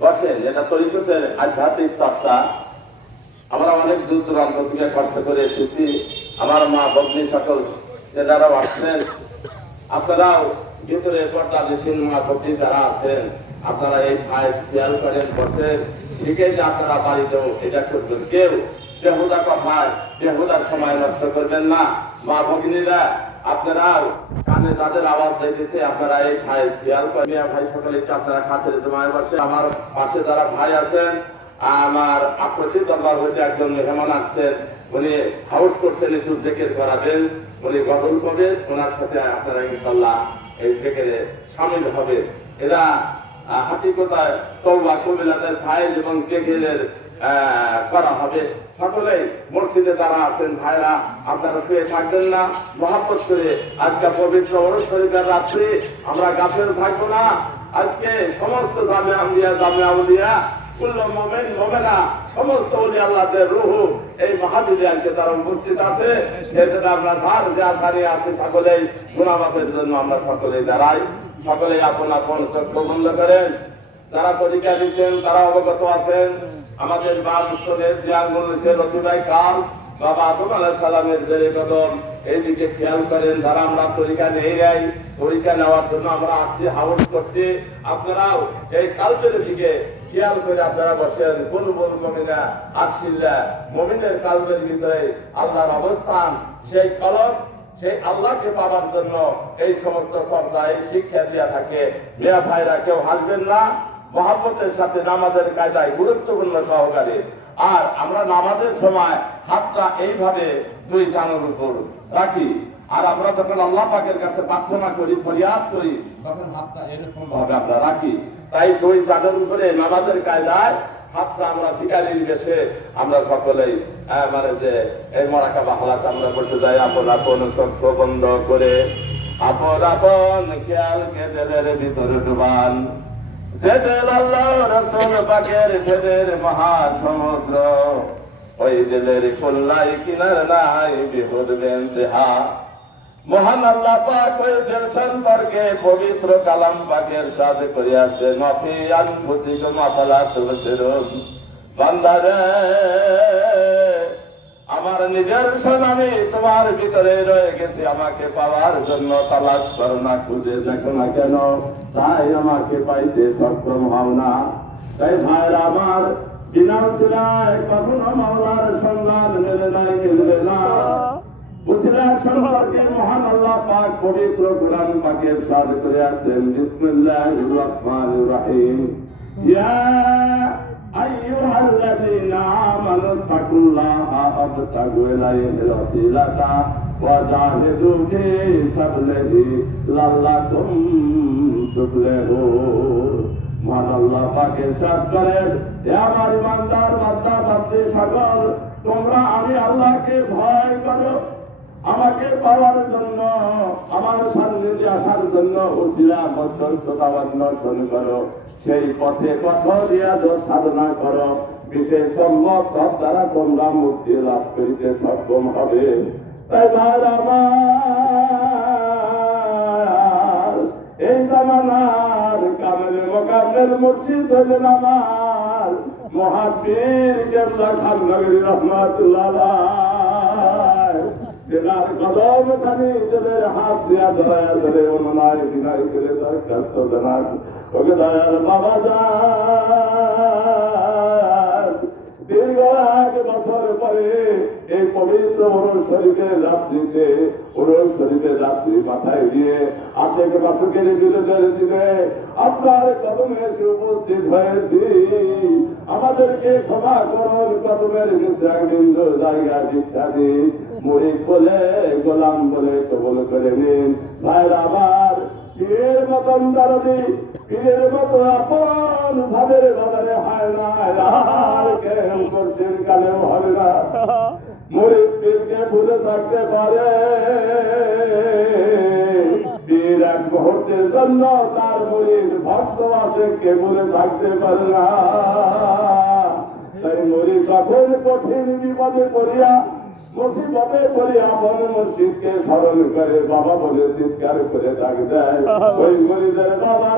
বসেন, এটা তরিকতের আধ্যাত্মিক চর্চা। আমরা অনেক দূর দূরান্ত থেকে কষ্ট করে এসেছি। আমার মা ভগ্নী সকল যারা আসছেন, আপনারাও ভিতরে পর্দাদেশীল মা ভগ্নী যারা আছেন, আপনারা এই ভাইস খেয়াল করেন, বসেন, শিখে যে আপনারা বাড়িতেও এটা করবেন। কেউ বেহুদা কথায় বেহুদার সময় নষ্ট করবেন না। মা ভগ্নীরা আপনারাও কানে যাদের আওয়াজ দিতেছে, আপনারা এই ভাই খেয়াল করেন। ভাই সকলে একটু আপনারা খাতের জমায় বসে। আমার পাশে যারা ভাই আছেন, আমার আকস্মিক দরবার হইতে একজন মেহমান আসছেন, উনি হাউস করছেন, একটু জেকের করাবেন, উনি গঠন করবেন, ওনার সাথে আপনারা ইনশাল্লাহ এই জেকেরে সামিল হবে। এরা হাকিকতায় তওবা কবিলাতের ফাইল এবং জেকেরের করা হবে। সকলেই মসজিদে যারা আছেন ভাইরা, আপনারা শুয়ে থাকবেন না, মহাব্বত করে আজকে পবিত্র ওরস শরীফের রাত্রি আমরা গাফেল থাকবো না। আজকে সমস্ত জামে আম্বিয়া জামে আউলিয়া কুল্লু মুমিন মুমিনা সমস্ত ওলি আল্লাহদের রূহ এই মাহফিলে এসে তারা উপস্থিত আছে। সেটা আমরা ধার যে আশা নিয়ে আছি, সকলেই গুনাহ মাফের জন্য আমরা সকলেই দাঁড়াই। সকলেই আপন আপন চক্ষু বন্ধ করেন। যারা পরীক্ষা দিচ্ছেন তারা অবগত আছেন। আমাদের বালস্থলের যে আঙ্গুল সে রতিবাই কাল বাবা আদম আলাইহিস সালামের জেরে কদম, এইদিকে খেয়াল করেন। যারা আমরা পরীক্ষা নেই যাই, পরীক্ষা নেওয়ার জন্য আমরা আসছি, হাউস করছি, আপনারাও এই কালবের দিকে খেয়াল করে আপনারা বসেন। কোন বল মুমিনা আসিল্লা, মুমিনের কালবের ভিতরে আল্লাহর অবস্থান, সেই কলম, সেই আল্লাহকে পাওয়ার জন্য এই সমস্ত চর্চা, এই শিক্ষা দিয়া থাকে। মেয়া ভাইরা কেউ হাসবেন না, মহাব্বতের সাথে নামাজের কায়দায় গুরুত্বপূর্ণ সহকারে। আর আমরা নামাজের সময় হাতটা এইভাবে দুই জানের উপর রাখি, আর আমরা যখন আল্লাহ পাকের কাছে প্রার্থনা করি, ফরিয়াদ করি, তখন হাতটা এরকম ভাবে আমরা রাখি। তাই দুই জানের উপরে নামাজের কায়দায় হাতটা আমরা ভিখারির বেশে আমরা সকলেই মানে যে এই মরাকাবা হালাত আমরা বসে যাই, আপন আপন চক্ষু বন্ধ করে, আপন আপন খেয়ালকে দিলের ভিতরে ডুবান। যেদিন আল্লাহ রাসূল পাকের ভেদের মহাসমুদ্র, ওই দিলের কল্লাই কিনার নাই বিহুর বেন্তেহা। মহান আল্লাহ পাক ওই দিল সম্পর্কে পবিত্র কালাম পাকের সাথে করিয়াছে, নফি আনফুসিকুম আফালা তুবসিরুন। বান্দারে, আমার নিজের আমি তোমার ভিতরে রয়ে গেছি, আমাকে পাওয়ার জন্য তালাশ করো না, খুঁজে দেখো না কেন, তাই আমাকে পাইতে সক্ষম হও না। তাই ভাইরা আমার, বিনা উসিলায় কখনো মাওলার সন্ধান মেলে নাই, মিলবে না। উসিলা সম্পর্কে মহান আল্লাহ পাক পবিত্র কোরআন পাকের সাথ করে আছেন, বিসমিল্লাহির রহমানির রহিম। ইয়া আইয়ুহাল্লাযীনা আমানু তাকুল্লাহা ওয়াবতাগু ইলাইহিল ওয়াসিলাতা ওয়া জাহিদু ফী সাবিলিহি লাল্লাকুম তুফলিহুন। মহান আল্লাহ পাকের সাথ করেন, হে আমার ইমানদার বান্দা বান্দী সকল, তোমরা আমি আল্লাহকে ভয় করো, আমাকে পাওয়ার জন্য, আমার সান্নিধ্যে আসার জন্য উসিলা মধ্যস্থতা অন্বেষণ করো, সেই পথে পথ দিয়া সাধনা করো, বিশেষ সম্ভব সব দ্বারা তোমরা মুক্তি লাভ করিতে সক্ষম হবে। তাই ভাইরা আমার, এই জামানার কামেল মোকামেল মুর্শিদ হলেন আমার মহাবীর কেবলা খান নগরী রহমাতুল্লাহ আলাইহি। জেলার কদম খানি জেলের হাত দিয়া ধরা ধরে অনুনয় বিনয় করে দরখাস্ত জানান, ওকে দয়াল বাবা যান। দীর্ঘ 1 বছর পরে এই পবিত্র ওরস শরীফের রাত্রিতে, ওরস শরীফের রাত্রি মাথায় দিয়ে আশেক বাসুকের বিরোধের দিনে আপনার কদমে এসে উপস্থিত হয়েছি। আমাদেরকে ক্ষমা করুন, কদমের বিশ্রাম বিন্দু জায়গা দীক্ষা দিন, মুরিদ বলে গোলাম বলে কবুল করে নিন। ভাইরা আমার, পীরের মতন দারদি, পীরের মতো আপন ভাবের বাজারে হয় না, আর কেন করছেন কালেও হবে না। মুরিদ পীরকে ভুলে থাকতে পারে, পীর এক মুহূর্তের জন্য তার মুরিদ ভক্ত আশেককে ভুলে থাকতে পারে না। তাই মুরিদ তখন কঠিন বিপদে পড়িয়া, মুসিবতে পড়ে আপন মুর্শিদকে স্মরণ করে বাবা বলে চিৎকার করে ডাক দেয়। ওই মুরিদের বাবা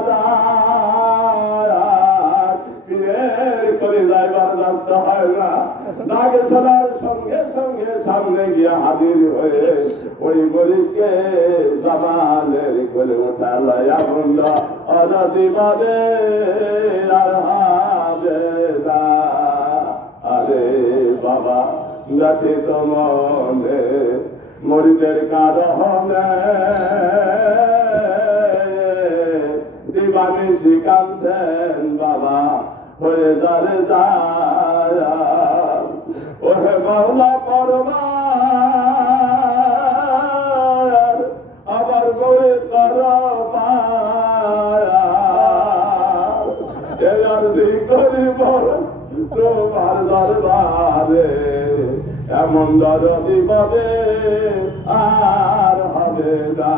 যাইবার রাস্তা হয় না, নাগে চলার সঙ্গে সঙ্গে সামনে গিয়া হাজির হয়ে ওই গরিবকে জামালের করে ওঠা লয়া বন্ধ অনদিবাদে আর হবে না। আরে বাবা ব্যথিত মনে মরিদের কারণে দিবানি শিকানছেন বাবা হয়ে যারে যায়। ওহে মাওলা পরমার আবার গরে কর পায়ার করিব তোমার দরবারে, এমন দরদি পাবে আর হবে না।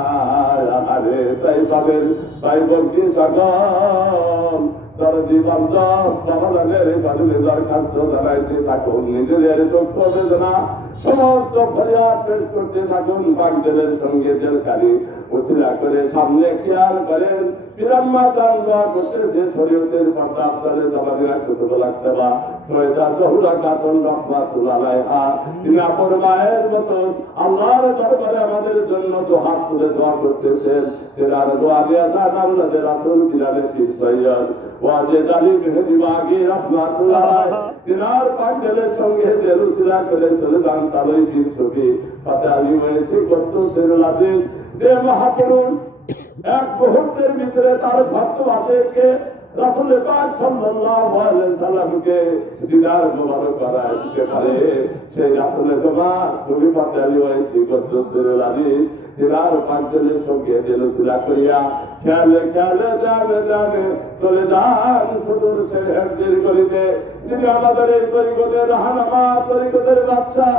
আরে তাই পাবেন তাই বলছি সকল দরদি বান্ধব সমাধানের কারণে দরখাস্ত জানাইতে থাকুন, নিজেদের দুঃখ বেদনা সমস্ত ফরিয়াদ পেশ করতে থাকুন। বাগদেলের সঙ্গে জেলকারী উচিলা করে সামনে খেয়াল করেন পিরাম্মা চান দোয়া করতেছে শরীয়তের পর্দা আপনাদের জবাদিনা কুতুব লাগতে বা সৈয়দা জহুরা খাতুন রাহমাতুল্লাহ আলাইহা তিনি আপন মায়ের মতো আল্লাহর দরবারে আমাদের জন্য তো হাত তুলে দোয়া করতেছেন। তেনার দোয়া দিয়া যান আমাদের রাসূল বিলালে পীর সৈয়দ ওয়াজেদ আলী মেহেদি বাগী রাহমাতুল্লাহ আলাইহি তিনার পাগলের সঙ্গে জেলুসিলা করে চলে যান তালই পীর ছবি ফাতে আলী হয়েছে কত সেরুল আজিজ যে মহাপুরুষ এক মুহূর্তের ভিতরে তার ভক্ত আশেককে রাসূল পাক সাল্লাল্লাহু আলাইহি সাল্লামকে দিদার মোবারক করায় দিতে পারে, সেই রাসূলের তোমার ছবি ফাতে আলী হয়েছে কত সেরুল আজিজ তিনার পাগলের সঙ্গে জেলুসিলা করিয়া খেলে খেলে জানে জানে চলে যান সুদূর শহরের গলিতে। যিনি আমাদের এই তরিকতের রাহনুমা, তরিকতের বাদশা,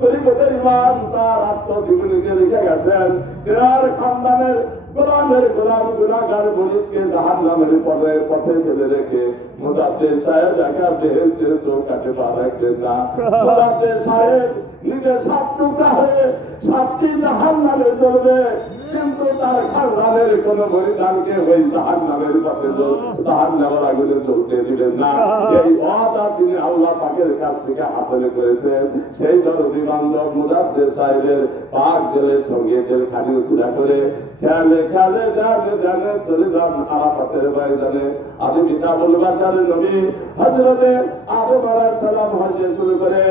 তরিকতের ইমাম, তার আত্মজীবনীতে লিখে গেছেন তিনার খানদানের গোলামের গোলাম গুনাহগার মুরিদকে জাহান্নামের পথে ফেলে রেখে মুজাদ্দিদ সাহেব একা বেহেশতের চোখ কাটে পা রাখবেন না। মুজাদ্দিদ সাহেব নিজে 7 টুকরা হয়ে 7টি জাহান্নামে চলবে, কিন্তু তার খানদানের কোন মুরিদানকে ওই জাহান্নামের পথে জাহান্নামের আগুনে জ্বলতে দিবেন না। এই ওয়াদা তিনি আল্লাহ পাকের কাছ থেকে হাসিল করেছেন। সেই দরদি বান্ধব মুজাদ্দিদ সাহেবের পাক জেলের সঙ্গে জেলখানি উচিলা করে খেলে খেলে জানে জানে চলে যান আরাফাতের ময়দানে। আদি কিতাবুল বাশার নবী হযরতে আদম আলাইহিস সালাম হইতে শুরু করে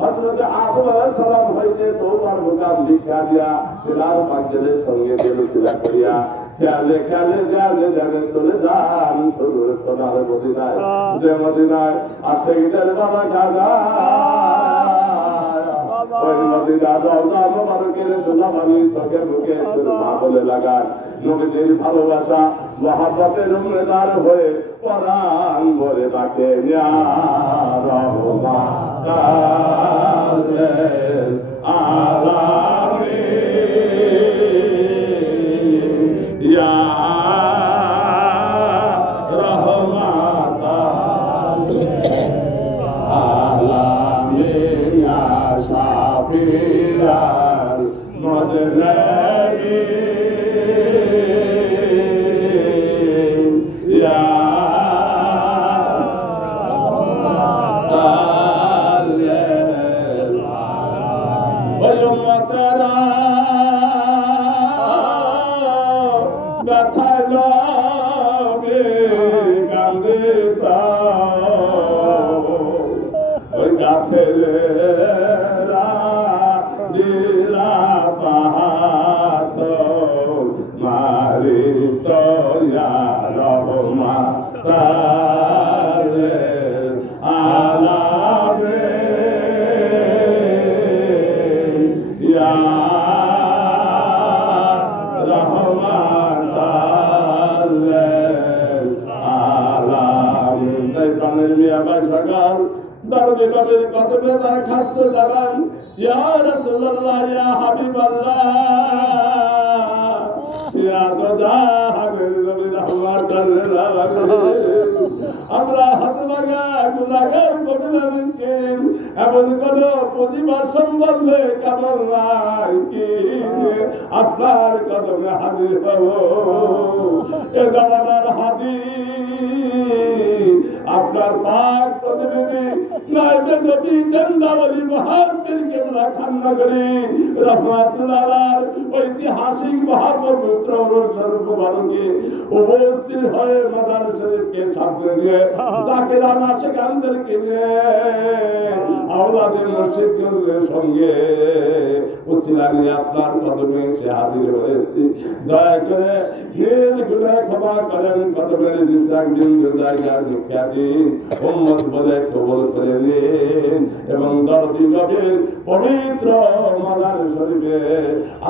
হযরতে আদম আলাইহিস সালাম হইতে তওবার মুকাম ভিক্ষা দিয়া তিনার পাক জেলের সঙ্গে জেলুসিলা করিয়া খেলে খেলে জানে জানে চলে যান সুদূর সোনার মদিনায়, যে মদিনায় আশিকদের বাবা গাজা ওই মদিনা রওজা মুবারকের ধুলাবালি চোখে মুখে সুরমা বলে লাগান। নবীজির ভালোবাসা মহব্বতের উম্মেদার হয়ে পরাণ ভরে ডাকে ইয়া রহমান আলামিন ইয়া রহমান আলামিন ইয়া শাফিয়াল মুজনাবিন ইয়া ওই উম্মতেরা ব্যথায় লাগে কান্দিতা ওই কাফেরেরা জিলা পাহাত মারিত ইয়া রহমান আলামিন ইয়া রহমান আলামিন। তাই প্রাণের মিয়া ভাই সকাল দরদে কবির কতবে দরখাস্ত জানান ইয়া রাসূলুল্লাহ ইয়া হাবিবাল্লাহ ইয়া জাহানের নবী রাহমাতুল্লাহ আলাইহি। আমরা হতভাগা গুনাহগার কবিরা মিসকিন, এমন কোন প্রতিভা সম্ভব নেই কেমন নাই কি আপনার কদমে হাজির হব। এ জামানার হাদিস আপনার পাক প্রতিনিধি নাইবে নবী চন্দাবলী মহাত্মের কেবলা খান্নাগরী রহমাতুল্লাহ ঐতিহাসিক মহাপবিত্র অনুসর্গ বালকে উপস্থিত হয়ে মাদার শরীফকে সামনে নিয়ে জাকিরানা সেখানদেরকে নিয়ে আওলাদের মসজিদের সঙ্গে উসিলানি আপনার কদমে এসে হাজির হয়েছি। দয়া করে নিজ গুনাহ ক্ষমা করেন, কদমের নিঃশ্বাস বিন্দু জায়গা ভিক্ষা দিন, উম্মত বলে কবুল করে নিন এবং দরদি নবীর পবিত্র মাজার শরীফে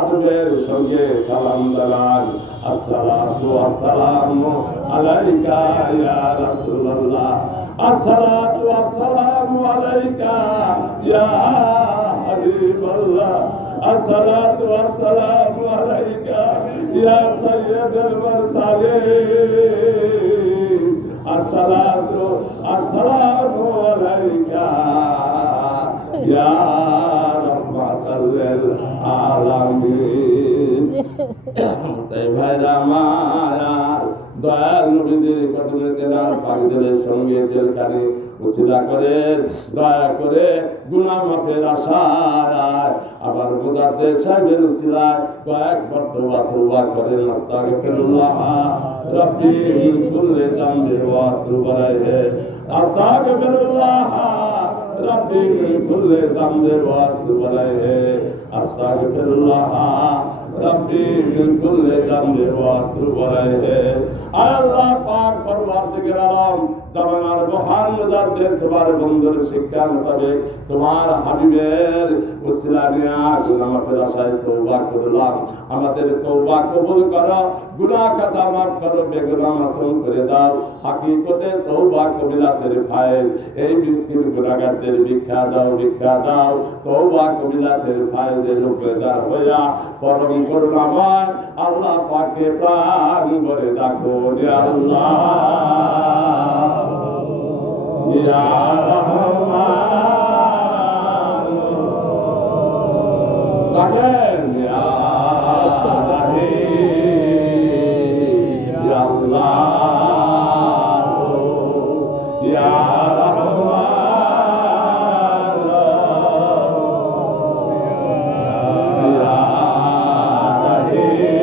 আদবের সঙ্গে সালাম জানান। আসসালাতু ওয়াসসালামু আলাইকা ইয়া রাসূলুল্লাহ, আসসালাতু ওয়াসসালামু আলাইকা ইয়া হাবিবাল্লাহ, আসসালাতু ওয়াসসালামু আলাইকা ইয়া সাইয়্যিদুল মুরসালিন, আসসালাতু ওয়াসসালামু আলাইকা ইয়া রাহমাতাল লিল আলামিন। তাই ভাইরা আমার দয়াল নবীদের কদমে তেলার পাগদের সঙ্গে দিলখানি উছিলা করে দয়া করে গুনাহ মাফের আশায় আবার মুজাদ্দেদ সাহেবের উছিলায় কয়েকবার তওবা করেন। আস্তাগফিরুল্লাহ রাব্বি মিন কুল্লি যামবি ওয়া আতুবু ইলাইহি, আস্তাগফিরুল্লাহ রাব্বি মিন কুল্লি যামবি ওয়া আতুবু ইলাইহি, আস্তাগফিরুল্লাহ রাব্বি মিন কুল্লি যামবি ওয়া আতুবু ইলাইহি। আল্লাহ পাক পরওয়ারদিগার আলম জামানার মহান মুজাদ্দিদ তোমার বন্ধুর শিক্ষা মোতাবেক তোমার হাবিবের উসিলা নিয়া গুনাহ মাফের আশায় তওবা করলাম। আমাদের তওবা কবুল করো, গুনাহ খাতা মাফ করো, বেগুনাহ মাসুম করে দাও। হাকিকতে তওবা কবিলাতের ফায়েজ এই মিসকিন গুনাহগারদের ভিক্ষা দাও, ভিক্ষা দাও। তওবা কবিলাতের ফায়েজের রূপদার হইয়া পরম করুণাময় আল্লাহ পাকে প্রাণ ভরে ডাকো ইয়া আল্লাহ ইয়া রহমান, ডাকেন ইয়া রহিম, ইয়া আল্লাহ ইয়া রহমান, ইয়া রহিম।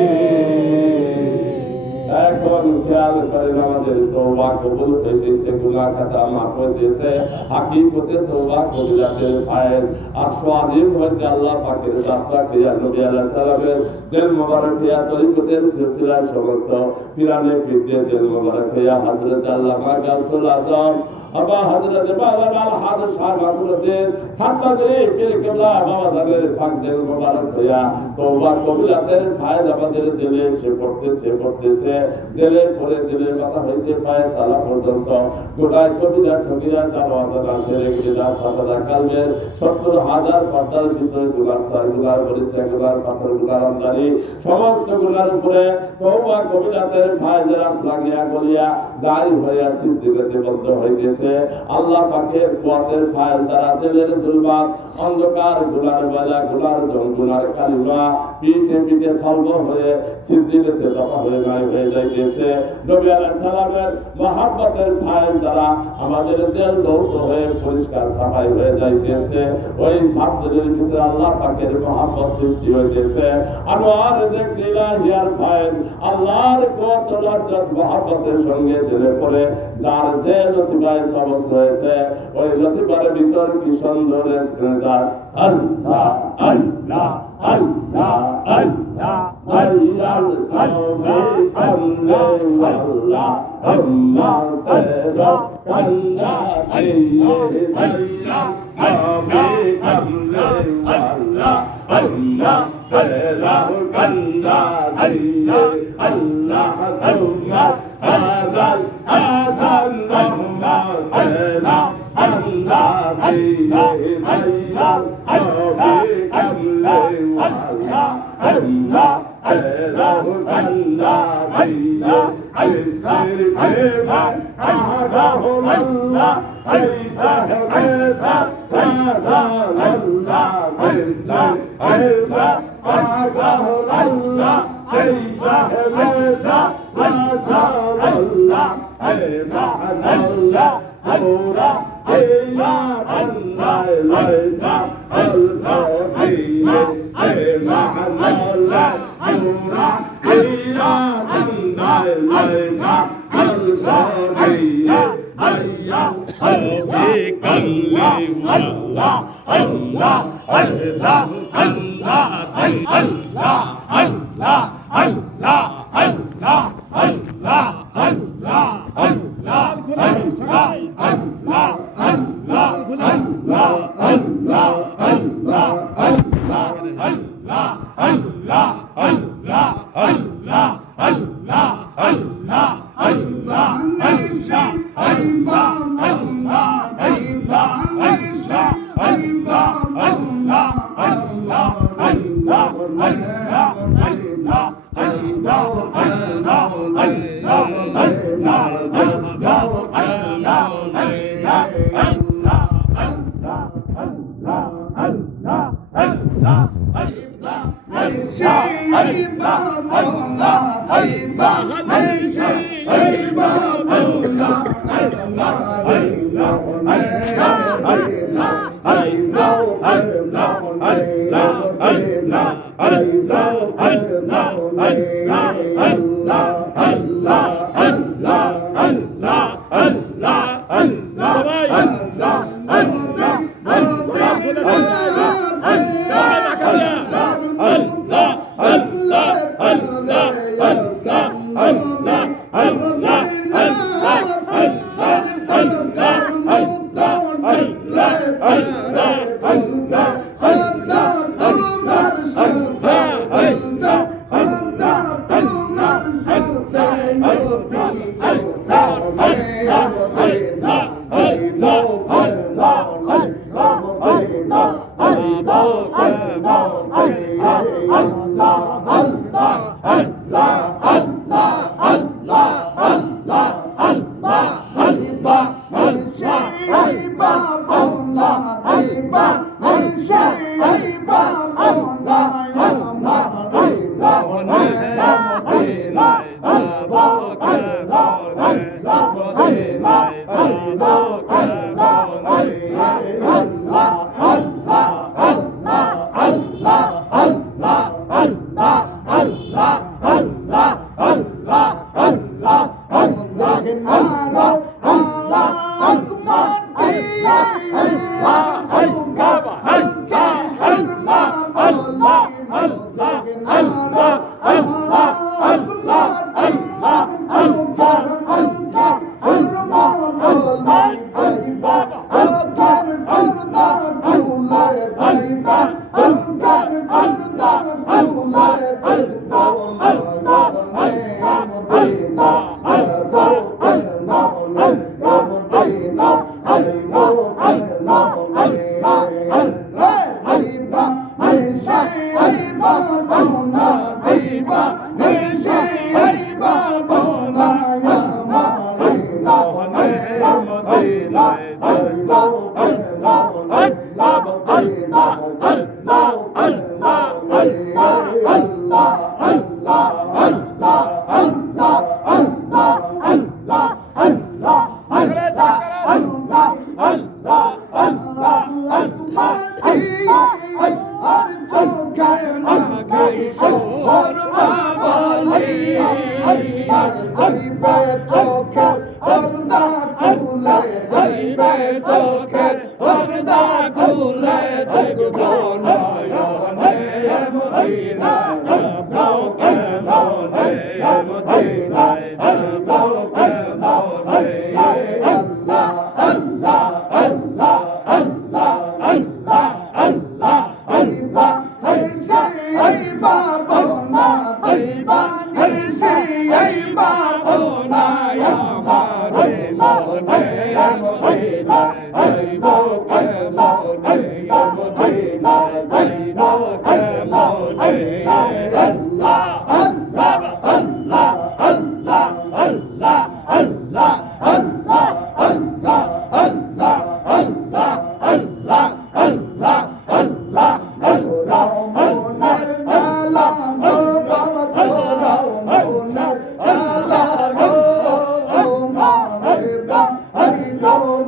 এখন খেয়াল করেন আমাদের তওবা কবুল হয়েছে, গুনাহ খাতা মাফ হয়েছে। হাকিকতে তওবা কবিলাতের ফায়েজ আর ওয়াজিব হইতে আল্লাহ পাকের যাত্রা ক্রিয়া নবী আলাইহিস সালামের দিল মোবারক ইয়া তরিকতের সিলসিলার সমস্ত পিরানে পিঠে দিল মোবারক ইয়া হযরত আল্লামা গাউসুল আজম আবা হযরত মাওলানা আল হাদিস শাহ নাসিরউদ্দিন খানবাগী পীর কিবলা বাবা জানের পাক দিল মোবারক ইয়া তওবা কবিলাতের ফায়েজ আমাদের দিলে সে পড়তেছে দিলে পরে দিলের কথা হইতে পায় তালা পর্যন্ত গোটায় কবিতা সঙ্গীরা চার অজানা ছেড়ে গিরা সাদা কালবের ৭০,০০০ পর্দার ভিতরে গুলার পরিচয় গুলার পাথর গুলার আমদানি সমস্ত গুলার উপরে তওবা কবিলাতের ফায়েজের আস লাগিয়া গলিয়া দাঁড়ি হইয়া সিদ্দিকতে বন্ধ হইতেছে। আল্লাহ পাকের কুয়াতের ফায়েজ দ্বারা দিলের জুলমাত অন্ধকার গুলার বেলা গুলার গুলার কালিমা পিঠে পিঠে সর্ব হয়ে সিদ্দিকতে দফা হয়ে নাই হয়ে যাইতেছে। নবী আলাইহিস সালামের মহব্বতের ফায়েজ দ্বারা আমাদের দিল দৌত হয়ে পরিষ্কার সাফাই হয়ে যাইতেছে। ওই ছাত্রদের ভিতরে আল্লাহ পাকের মহব্বত সৃষ্টি হইতেছে। আনোয়ার যিকরিল্লাহ হিয়ার ফায়েজ আল্লাহর কত লজ্জত মহব্বতের সঙ্গে দিলে পড়ে যার যে লতিফায় সবক রয়েছে ওই লতিফার ভিতর কি সুন্দর রেজাল্ট। আল্লাহ আল্লাহ আল্লাহ আল্লাহ আল্লাহ আল্লাহ আল্লাহ আম্মা তেরা কান্না দিয়ে আল্লাহ নবী আল্লাহ আল্লাহ আম্মা তেরা কান্না দিয়ে আল্লাহ আল্লাহ আযান আযান আম্মা তেরা আল্লাহ দিয়ে আল্লাহ নবী আল্লাহ আল্লাহ আল্লাহ আল্লাহ আল্লাহ আল্লাহ ইসলামের প্রেমে আগাহু আল্লাহ সেইটা হেবেদা রাসাল্লাহ ইসলামের প্রেমে আগাহু আল্লাহ সেইটা হেবেদা রাসাল্লাহ হে মহান আল্লাহ Ora, eya, Allah, laila, al-Qadiyya, ma'ala, ora, eya, Allah, laila, al-Qadiyya, ayya, al-Qadiyya, Allah, Allah, Allah, Allah, Allah, Allah, Allah, Allah, Allah, Allah, Oh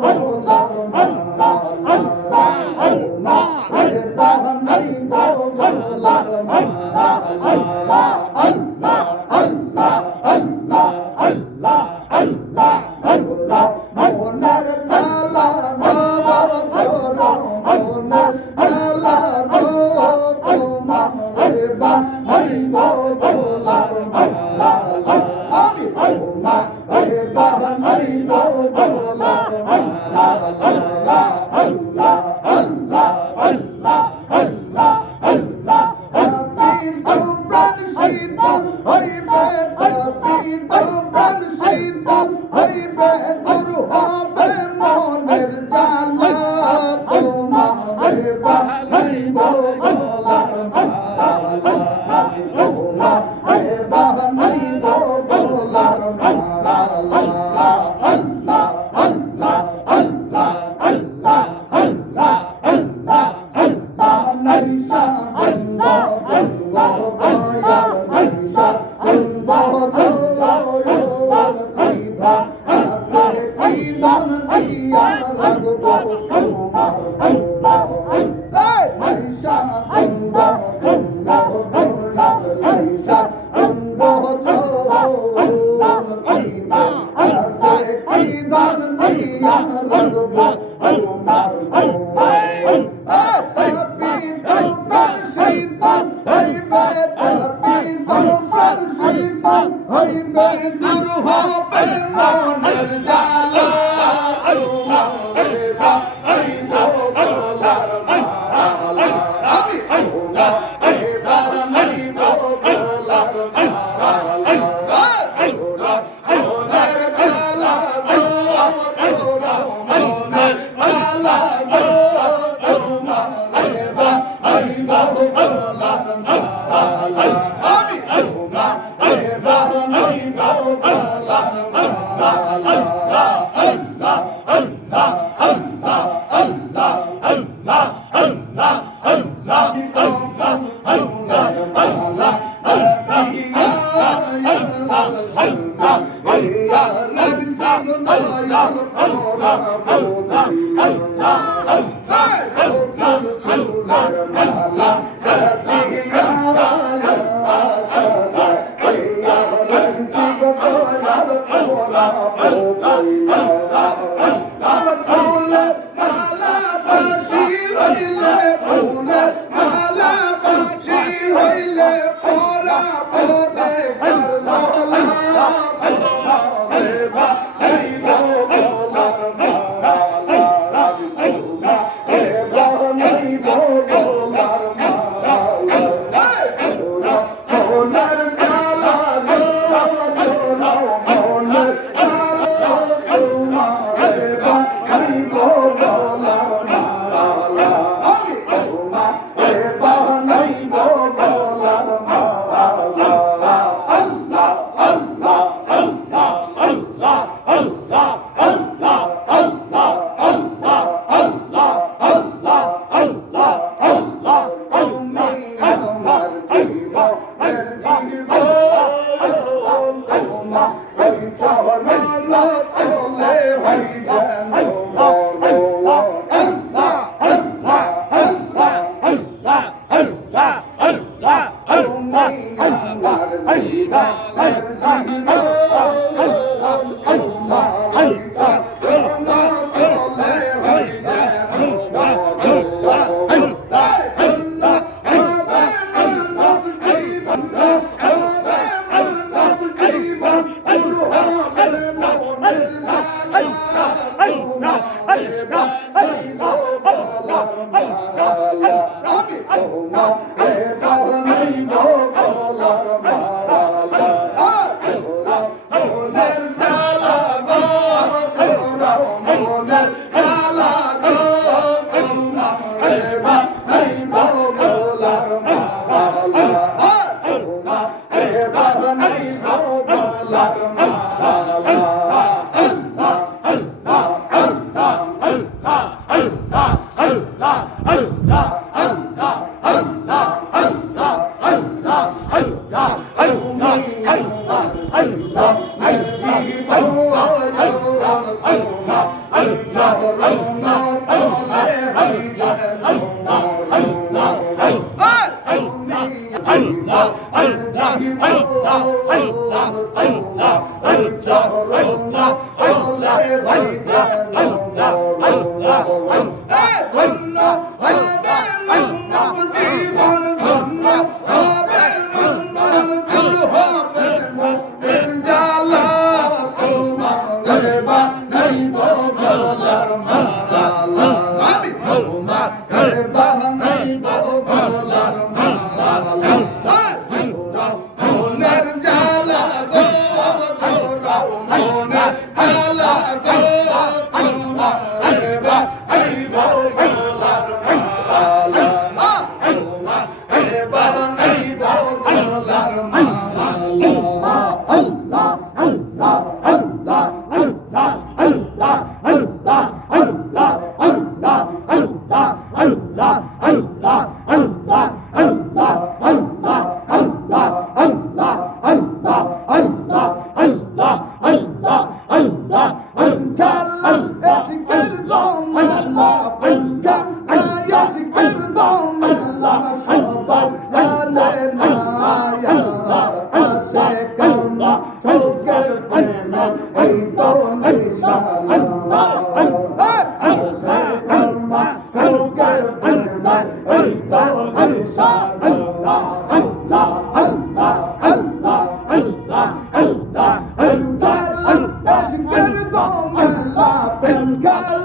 দিয়া রাখবো তোমার মন লাইসা কুন্দ কুন্দ দোলা লাইসা কুন্দ দোলা আসে কি দান দিয়া রাখবো তোমার মন তাপি তো প্রাণশীতা হইবে তাপি তো প্রাণশীতা হইবে দূর হবে মনের জ্বালা তোমারে বানাইব গলার মালা আমি তোমারে বানাইব গলার মালা মনের জ্বালা গো তোরা মনের জ্বালা গো তোমারে বানাইব গলার মালা আমি তোমারে বানাইব গলার মালা আল্লাহ আল্লাহ আল্লাহ আল্লাহ আল্লাহ আল্লাহ আল্লাহ আল্লাহ আল্লাহ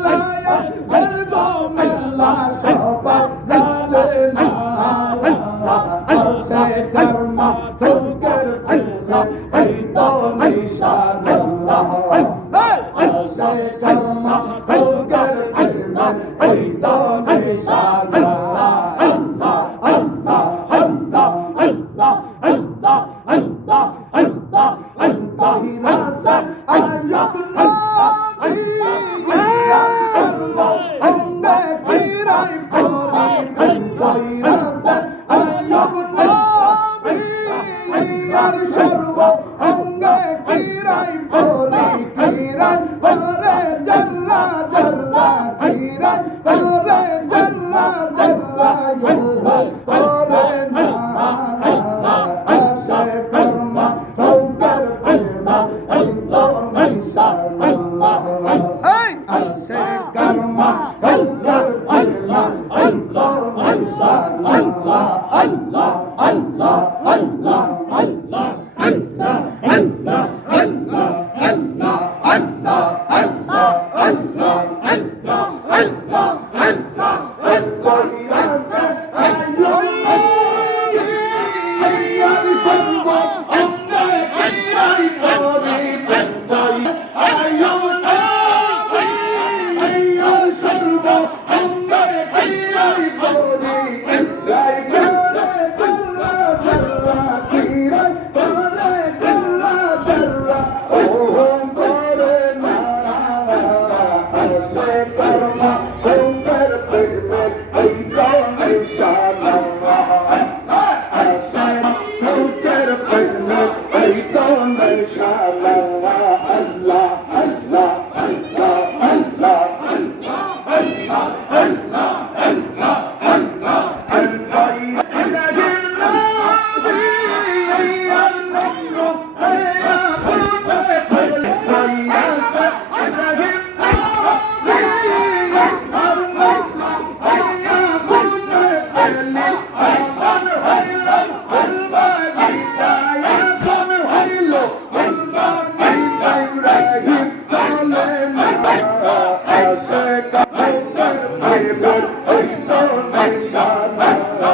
আশেকের গো মেলা সবাই জানে না আশেকের মাহবুবের প্রেমে এই তো নিশানা আশেকের মাহবুবের প্রেমে এই তো নিশানা আল্লাহ আল্লাহ আল্লাহ আল্লাহ আল্লাহ আল্লাহ আল্লাহ আল্লাহ হিরাসে আয়ব নবী সর্ব অঙ্গে কিরাই পরি হিরাসে আয়ব নবী আর সর্ব অঙ্গে কিরাই পরি কিরাই পরে জর্রা জর্রা কিরাই পরে জর্রা জর্রা পরে না আশেকের মাহবুবের প্রেমে এই তো নিশানা আশেকের মাহবুবের প্রেমে এই তো নিশানা আল্লাহ আল্লাহ আল্লাহ আল্লাহ আল্লাহ আল্লাহ আল্লাহ আল্লাহ আল্লাহ আল্লাহ আল্লাহ আল্লাহ আল্লাহ আল্লাহ